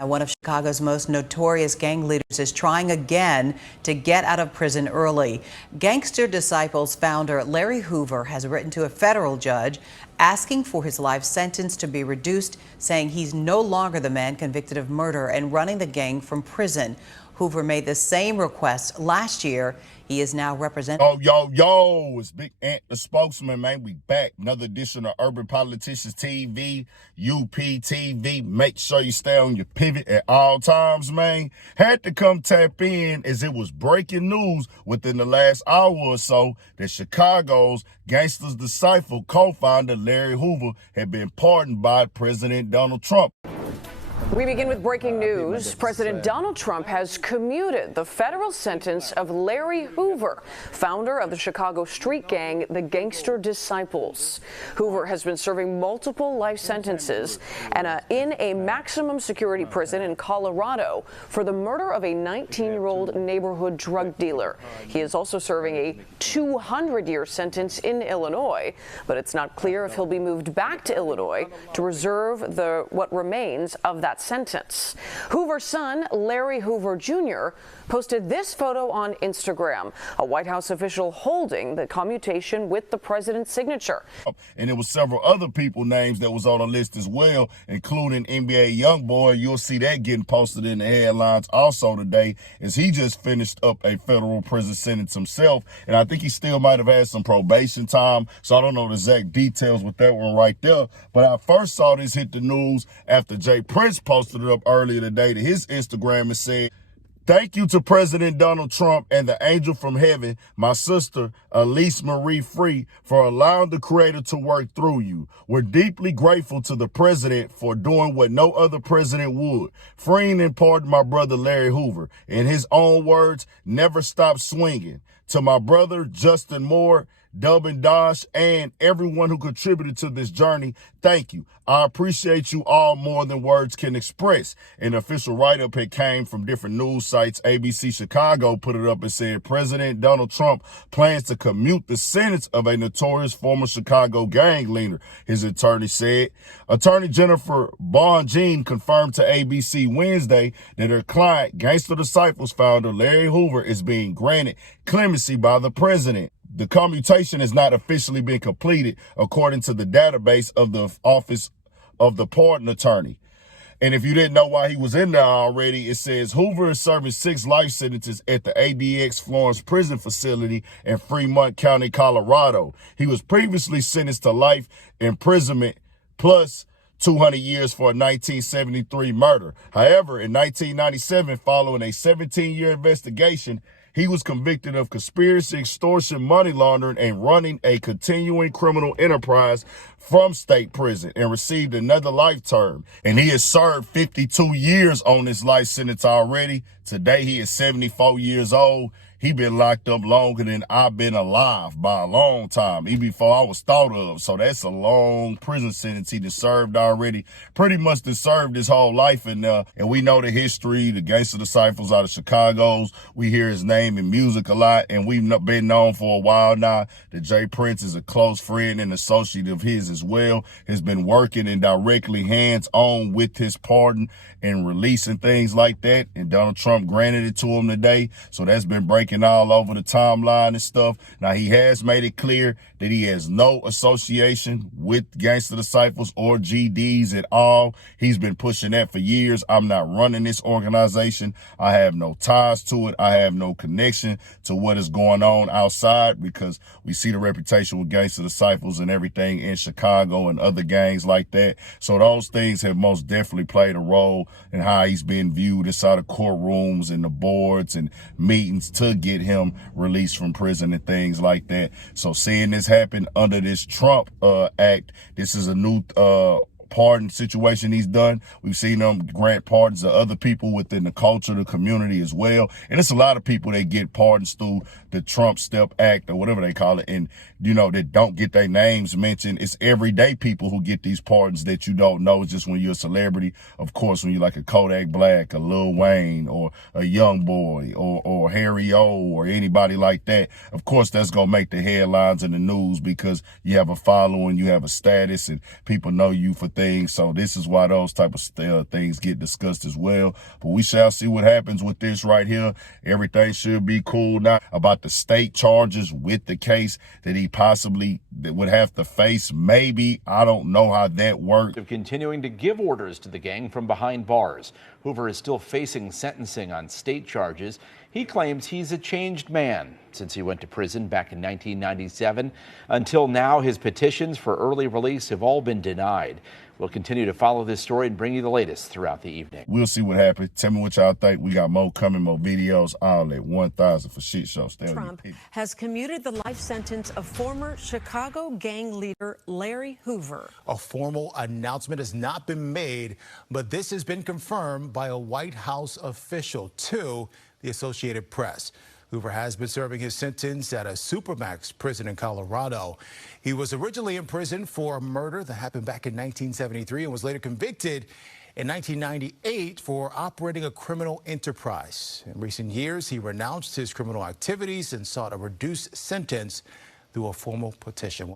One of Chicago's most notorious gang leaders is trying again to get out of prison early. Gangster Disciples founder Larry Hoover has written to a federal judge asking for his life sentence to be reduced, saying he's no longer the man convicted of murder and running the gang from prison. Hoover made the same request last year. He is now representing. Yo, it's Big Ant, the spokesman, man. We back. Another edition of Urban Politicians TV, UPTV. Make sure you stay on your pivot at all times, man. Had to come tap in as it was breaking news within the last hour or so that Chicago's Gangsters Disciple co-founder Larry Hoover had been pardoned by President Donald Trump. We begin with breaking news. President Donald Trump has commuted the federal sentence of Larry Hoover, founder of the Chicago street gang, the Gangster Disciples. Hoover has been serving multiple life sentences and in a maximum security prison in Colorado for the murder of a 19-year-old neighborhood drug dealer. He is also serving a 200-year sentence in Illinois, but it's not clear if he'll be moved back to Illinois to reserve what remains of that sentence. Hoover's son, Larry Hoover Jr., posted this photo on Instagram, a White House official holding the commutation with the president's signature. And there were several other people names that was on the list as well, including NBA YoungBoy. You'll see that getting posted in the headlines also today, as he just finished up a federal prison sentence himself. And I think he still might have had some probation time, so I don't know the exact details with that one right there. But I first saw this hit the news after Jay Prince posted it up earlier today to his Instagram and said, "Thank you to President Donald Trump and the angel from heaven, my sister, Elise Marie Free, for allowing the Creator to work through you. We're deeply grateful to the president for doing what no other president would, freeing and pardoning my brother Larry Hoover. In his own words, never stop swinging. To my brother, Justin Moore, Dub and Dosh, and everyone who contributed to this journey, thank you. I appreciate you all more than words can express." An official write-up had came from different news sites. ABC Chicago put it up and said, President Donald Trump plans to commute the sentence of a notorious former Chicago gang leader, his attorney said. Attorney Jennifer Bonjean confirmed to ABC Wednesday that her client, Gangster Disciples founder Larry Hoover, is being granted clemency by the president. The commutation has not officially been completed, according to the database of the Office of the Pardon Attorney. And if you didn't know why he was in there already, it says Hoover is serving 6 life sentences at the ADX Florence Prison Facility in Fremont County, Colorado. He was previously sentenced to life imprisonment plus 200 years for a 1973 murder. However, in 1997, following a 17-year investigation, he was convicted of conspiracy, extortion, money laundering, and running a continuing criminal enterprise from state prison, and received another life term. And he has served 52 years on this life sentence already. Today, he is 74 years old. He been locked up longer than I've been alive by a long time, even before I was thought of. So that's a long prison sentence he done served already. Pretty much done served his whole life. And we know the history, the Gangster Disciples out of Chicago's. We hear his name in music a lot, and we've been known for a while now that Jay Prince is a close friend and associate of his as well. Has been working and directly hands-on with his pardon and releasing things like that. And Donald Trump granted it to him today. So that's been breaking all over the timeline and stuff. Now, he has made it clear that he has no association with Gangster Disciples or GDs at all. He's been pushing that for years. I'm not running this organization. I have no ties to it. I have no connection to what is going on outside, because we see the reputation with Gangster Disciples and everything in Chicago and other gangs like that. So those things have most definitely played a role in how he's been viewed inside of courtrooms and the boards and meetings to get him released from prison and things like that. So seeing this happen under this Trump act, this is a new pardon situation he's done. We've seen him grant pardons to other people within the culture, the community as well. And it's a lot of people that get pardons through the Trump Step Act or whatever they call it. And, you know, that don't get their names mentioned. It's everyday people who get these pardons that you don't know. It's just when you're a celebrity. Of course, when you're like a Kodak Black, a Lil Wayne, or a YoungBoy, or Harry O, or anybody like that. Of course, that's going to make the headlines in the news because you have a following, you have a status, and people know you for things things. So this is why those type of things get discussed as well. But we shall see what happens with this right here. Everything should be cool now. About the state charges with the case that he possibly would have to face, maybe. I don't know how that works. Of continuing to give orders to the gang from behind bars. Hoover is still facing sentencing on state charges. He claims he's a changed man since he went to prison back in 1997. Until now, his petitions for early release have all been denied. We'll continue to follow this story and bring you the latest throughout the evening. We'll see what happens. Tell me what y'all think. We got more coming, more videos, all at 1,000 for Shit Show. Stay on Trump your has commuted the life sentence of former Chicago gang leader Larry Hoover. A formal announcement has not been made, but this has been confirmed by a White House official to the Associated Press. Hoover has been serving his sentence at a Supermax prison in Colorado. He was originally in prison for a murder that happened back in 1973 and was later convicted in 1998 for operating a criminal enterprise. In recent years, he renounced his criminal activities and sought a reduced sentence through a formal petition.